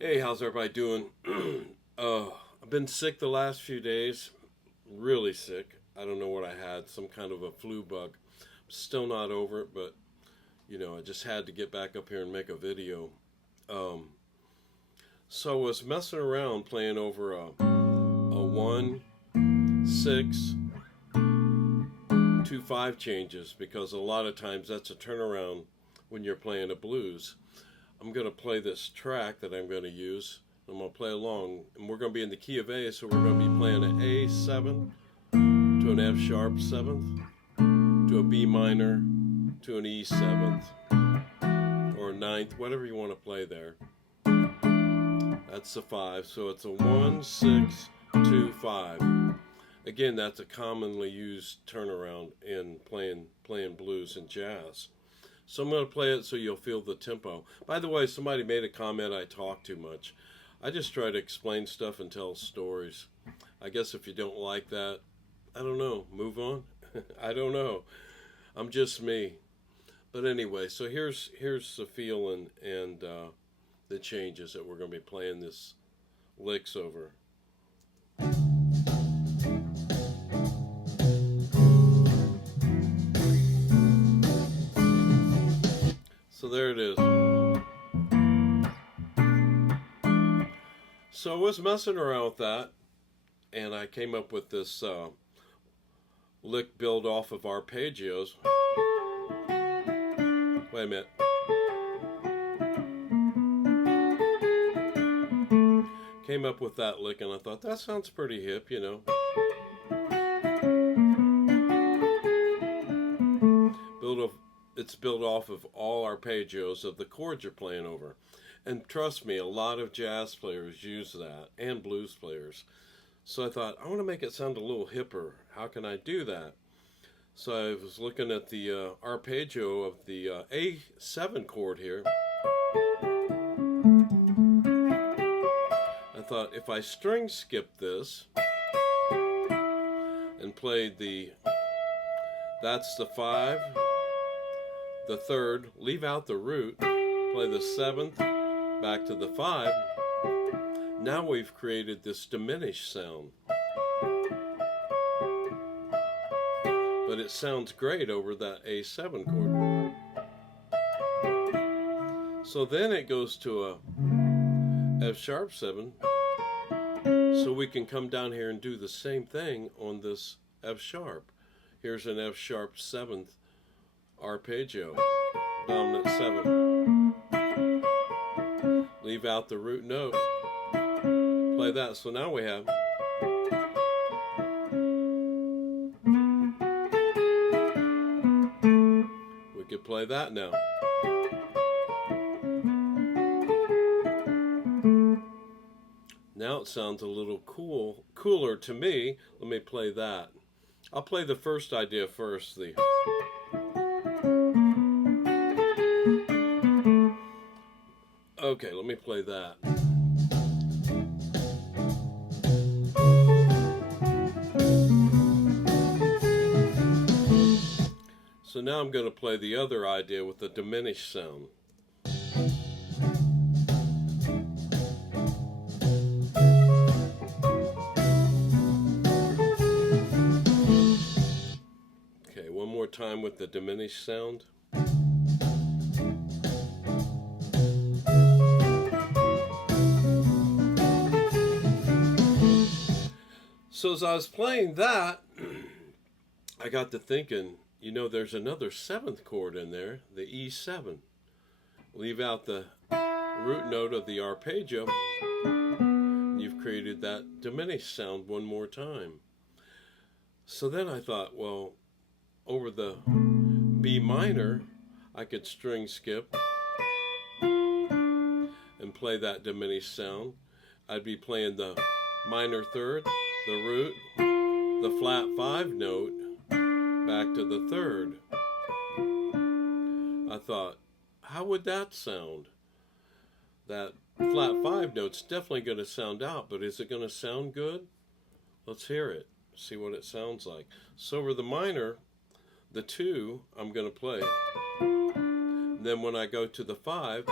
Hey, how's everybody doing? I've been sick the last few days, really sick. I don't know what I had, some kind of a flu bug. I'm still not over it, but I just had to get back up here and make a video. Um, so I was messing around playing over a 1, 6, 2, 5 changes because a lot of times that's a turnaround when you're playing a blues. I'm going to play this track that I'm going to use. I'm going to play along, and we're going to be in the key of A, so we're going to be playing an A7 to an F sharp 7th, to a B minor, to an E 7th, or a 9th, whatever you want to play there. That's the 5, so it's a 1, 6, 2, 5. Again, that's a commonly used turnaround in playing blues and jazz. So I'm going to play it so you'll feel the tempo. By the way, somebody made a comment I talk too much. I just try to explain stuff and tell stories. I guess if you don't like that, I don't know, move on. I don't know. I'm just me. But anyway, so here's the feel and the changes that we're going to be playing this licks over. So there it is. So I was messing around with that, and I came up with this lick build off of arpeggios. Wait a minute. Came up with that lick, and I thought, that sounds pretty hip, It's built off of all arpeggios of the chords you're playing over. And trust me, a lot of jazz players use that, and blues players. So I thought, I want to make it sound a little hipper. How can I do that? So I was looking at the arpeggio of the A7 chord here. I thought, if I string skip this and played that's the 5, the 3rd, leave out the root, play the 7th, back to the 5, now we've created this diminished sound. But it sounds great over that A7 chord. So then it goes to a F sharp 7, so we can come down here and do the same thing on this F sharp. Here's an F sharp 7th arpeggio, dominant 7. Leave out the root note, play that. So now we have we could play that now. Now it sounds a little cooler to me. Let me play that. I'll play the first idea first. Okay, let me play that. So now I'm going to play the other idea with the diminished sound. Okay, one more time with the diminished sound. So as I was playing that, I got to thinking, there's another 7th chord in there, the E7. Leave out the root note of the arpeggio. You've created that diminished sound one more time. So then I thought, well, over the B minor, I could string skip and play that diminished sound. I'd be playing the minor 3rd, the root, the flat 5 note, back to the 3rd. I thought, how would that sound? That flat 5 note's definitely going to sound out, but is it going to sound good? Let's hear it, see what it sounds like. So over the minor, the 2, I'm going to play. Then when I go to the 5,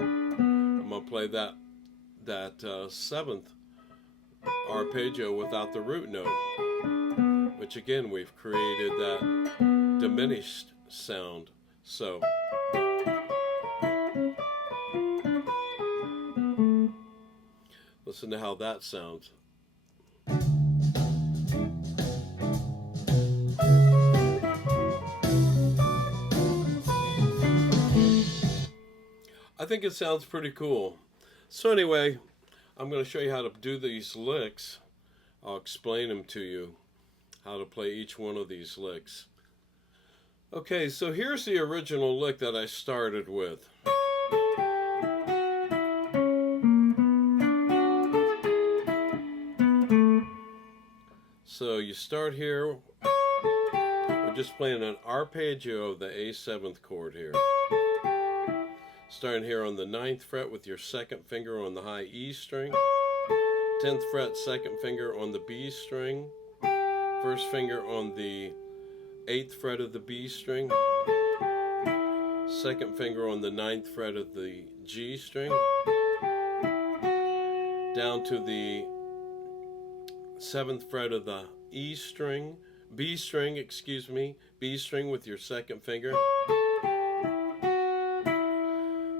I'm going to play that that seventh arpeggio without the root note, which again we've created that diminished sound. So listen to how that sounds. I think it sounds pretty cool. So anyway, I'm going to show you how to do these licks. I'll explain them to you, how to play each one of these licks. Okay, so here's the original lick that I started with. So you start here, we're just playing an arpeggio of the A7th chord here. Starting here on the 9th fret with your 2nd finger on the high E string, 10th fret 2nd finger on the B string, 1st finger on the 8th fret of the B string, 2nd finger on the 9th fret of the G string, down to the 7th fret of the B string with your 2nd finger,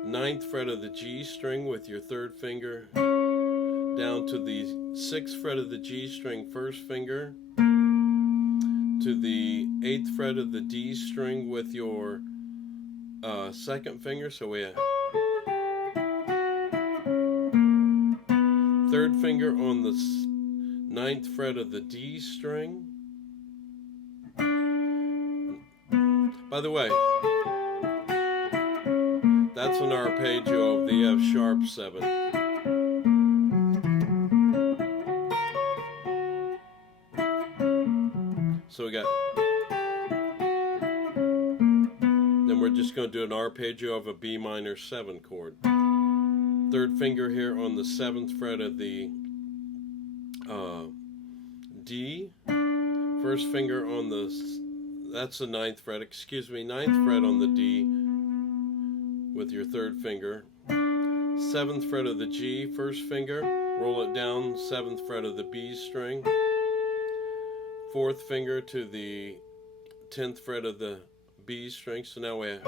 9th fret of the G string with your 3rd finger, down to the 6th fret of the G string 1st finger, to the 8th fret of the D string with your 2nd finger. So we have 3rd finger on the 9th fret of the D string. By the way, that's an arpeggio of the F sharp 7. So we got, then we're just going to do an arpeggio of a B minor 7 chord. 3rd finger here on the 7th fret of the D. 1st finger on the, that's the 9th fret, 9th fret on the D with your 3rd finger. 7th fret of the G, 1st finger, roll it down, 7th fret of the B string. 4th finger to the 10th fret of the B string. So now we have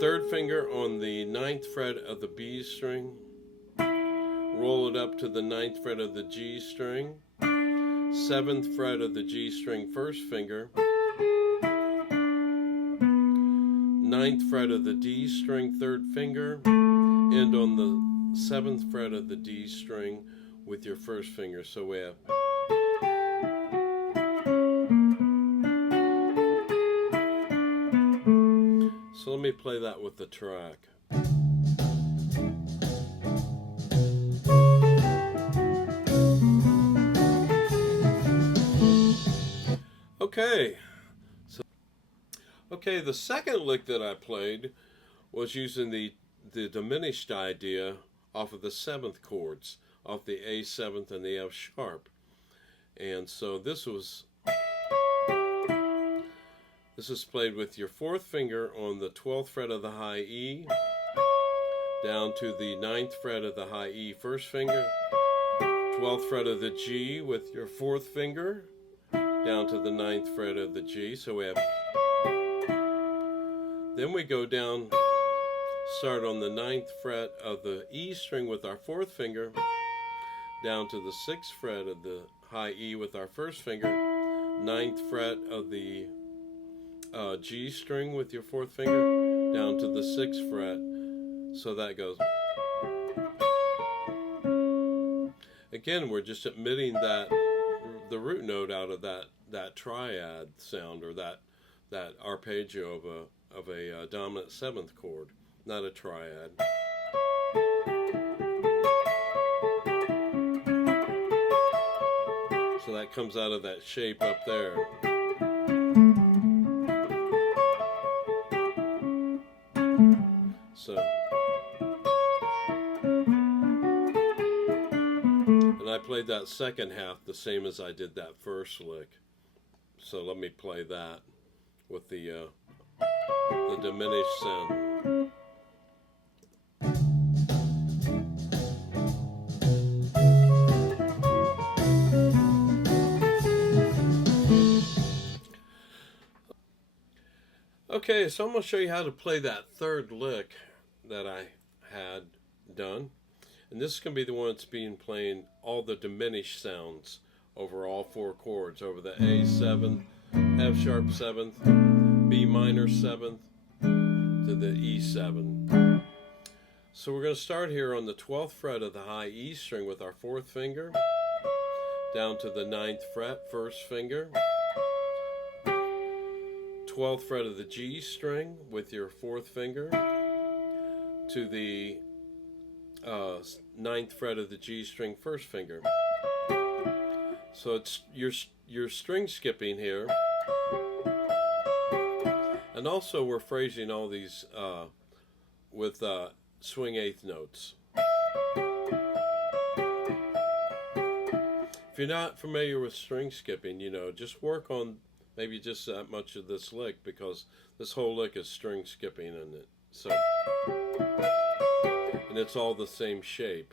3rd finger on the 9th fret of the B string, roll it up to the 9th fret of the G string, 7th fret of the G string 1st finger, 9th fret of the D string 3rd finger, and on the 7th fret of the D string with your 1st finger. So we have so let me play that with the track. Okay, the second lick that I played was using the diminished idea off of the 7th chords, off the A7th and the F sharp. And so this is played with your 4th finger on the 12th fret of the high E, down to the 9th fret of the high E 1st finger, 12th fret of the G with your 4th finger, down to the 9th fret of the G. So we have, then we go down, start on the 9th fret of the E string with our 4th finger, down to the 6th fret of the high E with our 1st finger, 9th fret of the G string with your 4th finger, down to the 6th fret. So that goes. Again, we're just emitting the root note out of that triad sound, or that arpeggio of a dominant 7th chord, not a triad. So that comes out of that shape up there. So, and I played that second half the same as I did that first lick. So let me play that with the the diminished sound. Okay, so I'm going to show you how to play that third lick that I had done. And this is going to be the one that's being playing all the diminished sounds over all four chords, over the A 7th, F sharp 7th, B minor 7th, to the E 7. So we're going to start here on the 12th fret of the high E string with our 4th finger, down to the 9th fret, 1st finger, 12th fret of the G string with your 4th finger, to the 9th fret of the G string, 1st finger. So it's your string skipping here, and also we're phrasing all these with swing eighth notes. If you're not familiar with string skipping, just work on maybe just that much of this lick, because this whole lick is string skipping in it. So, and it's all the same shape.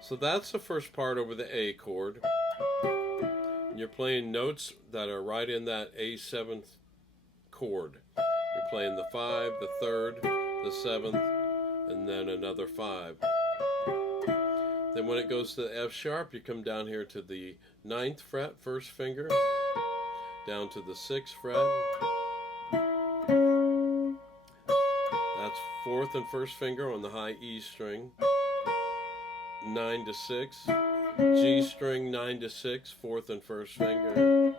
So that's the first part over the A chord. And you're playing notes that are right in that A 7th chord. You're playing the 5, the 3rd, the 7th, and then another 5. Then when it goes to the F sharp, you come down here to the 9th fret, 1st finger, down to the 6th fret. That's 4th and 1st finger on the high E string, 9 to 6, G string 9 to 6, 4th and 1st finger.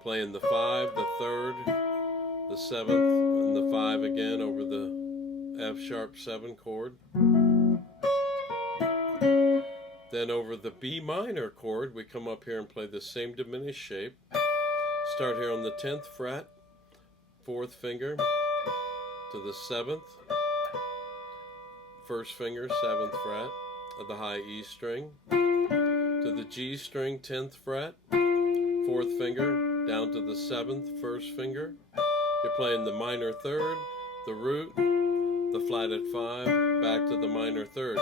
Playing the 5, the 3rd, the 7th, and the 5 again over the F sharp 7 chord. Then over the B minor chord, we come up here and play the same diminished shape. Start here on the 10th fret, 4th finger, to the 7th, 1st finger, 7th fret of the high E string, to the G string, 10th fret, 4th finger, down to the 7th, 1st finger. You're playing the minor 3rd, the root, the flat at 5, back to the minor 3rd.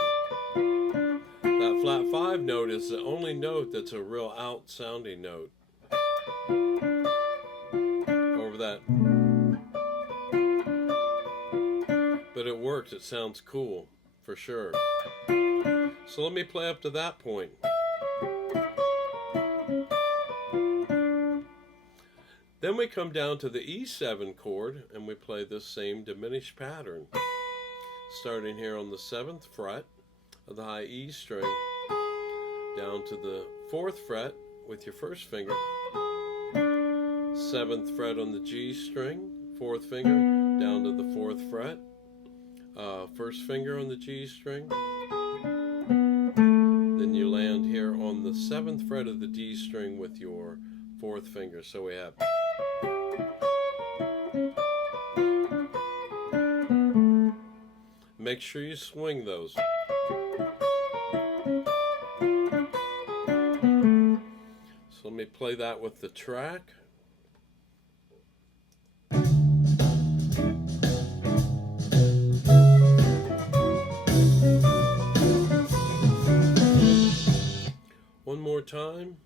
That flat 5 note is the only note that's a real out sounding note over that. But it works, it sounds cool, for sure. So let me play up to that point. Then we come down to the E7 chord and we play this same diminished pattern. Starting here on the 7th fret of the high E string, down to the 4th fret with your 1st finger, 7th fret on the G string, 4th finger, down to the 4th fret, 1st finger on the G string. Then you land here on the 7th fret of the D string with your 4th finger. So we have make sure you swing those. So let me play that with the track. One more time.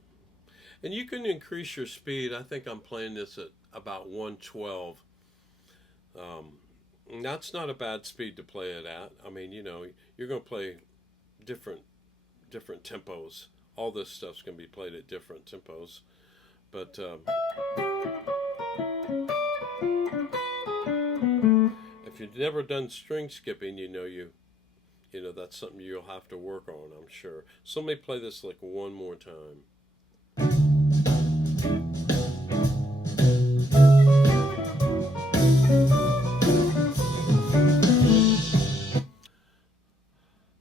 And you can increase your speed. I think I'm playing this at about 112. That's not a bad speed to play it at. I mean, you're going to play different tempos. All this stuff's going to be played at different tempos. But if you've never done string skipping, that's something you'll have to work on, I'm sure. So let me play this like one more time.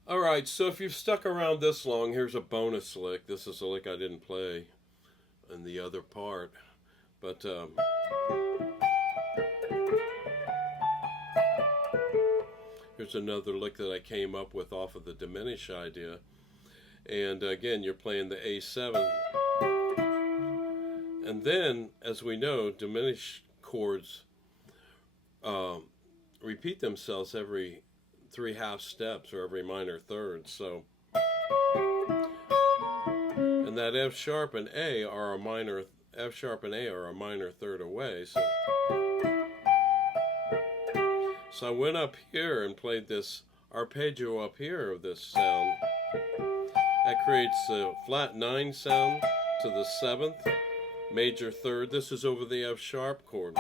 Alright, so if you've stuck around this long, here's a bonus lick. This is a lick I didn't play in the other part. But here's another lick that I came up with off of the diminish idea. And again, you're playing the A7 And then, as we know, diminished chords repeat themselves every 3 half steps or every minor third. So, and that F sharp and A are a minor third away. So I went up here and played this arpeggio up here of this sound. That creates a flat 9 sound to the 7th major third. This is over the F sharp chord.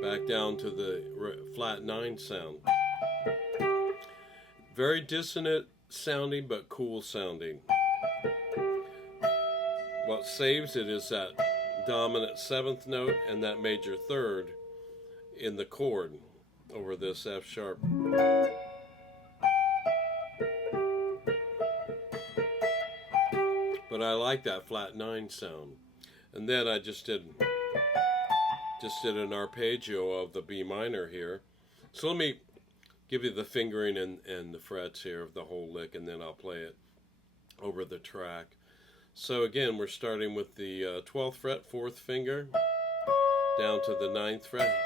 Back down to the flat 9 sound. Very dissonant sounding, but cool sounding. What saves it is that dominant 7th note and that major third in the chord over this F sharp. But I like that flat 9 sound. And then I just did an arpeggio of the B minor here. So let me give you the fingering and the frets here of the whole lick, and then I'll play it over the track. So again, we're starting with the 12th fret, 4th finger, down to the 9th fret,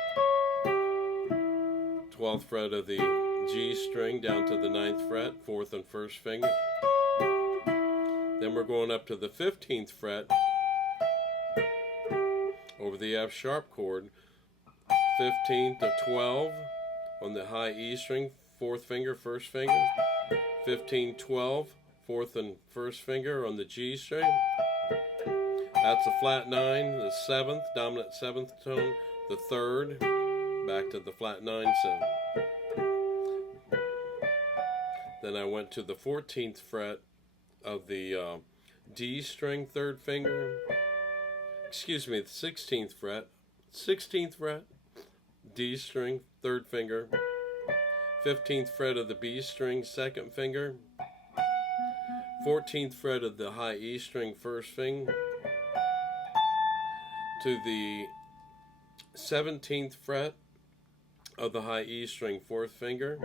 12th fret of the G string, down to the 9th fret, 4th and 1st finger. Then we're going up to the 15th fret, over the F sharp chord, 15 to 12 on the high E string, 4th finger, 1st finger, 15, 12, 4th and 1st finger on the G string. That's a flat 9, the 7th, dominant 7th tone, the 3rd, back to the flat 9 sound. Then I went to the 14th fret of the D string, 3rd finger, excuse me, the 16th fret, D string, 3rd finger, 15th fret of the B string, 2nd finger, 14th fret of the high E string, 1st finger, to the 17th fret of the high E string, 4th finger,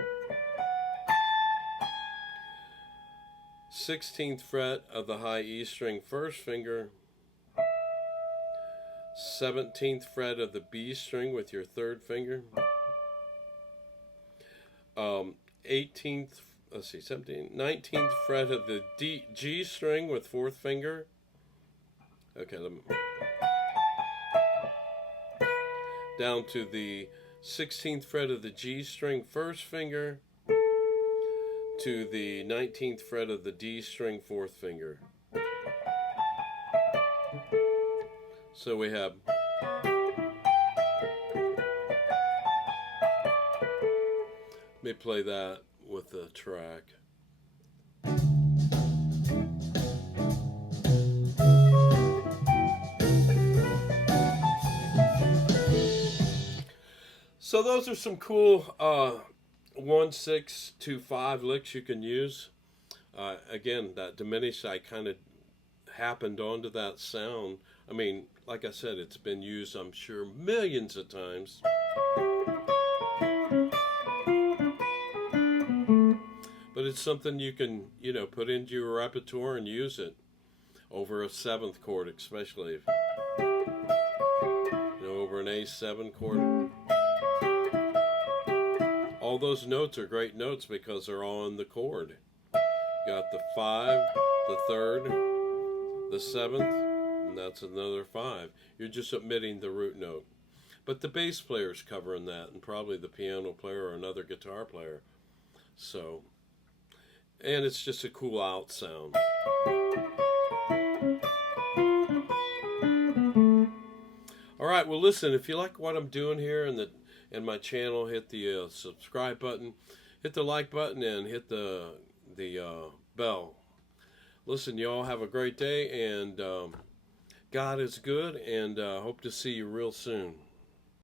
16th fret of the high E string, 1st finger, 17th fret of the B string with your 3rd finger, 19th fret of the G string with 4th finger. Okay, down to the 16th fret of the G string, 1st finger, to the 19th fret of the D string, 4th finger. So we have let me play that with the track. So those are some cool 1, 6, 2, 5 licks you can use. Again, that diminished, I kind of happened onto that sound. I mean, like I said, it's been used, I'm sure, millions of times. But it's something you can, put into your repertoire and use it over a 7th chord, especially if, over an A7 chord. All those notes are great notes because they're all in the chord. You got the 5, the 3rd, the 7th, and that's another 5. You're just omitting the root note. But the bass player's covering that, and probably the piano player or another guitar player. So, and it's just a cool out sound. Alright, well listen, if you like what I'm doing here in my channel, hit the subscribe button, hit the like button, and hit the bell. Listen, y'all have a great day, and God is good, and hope to see you real soon.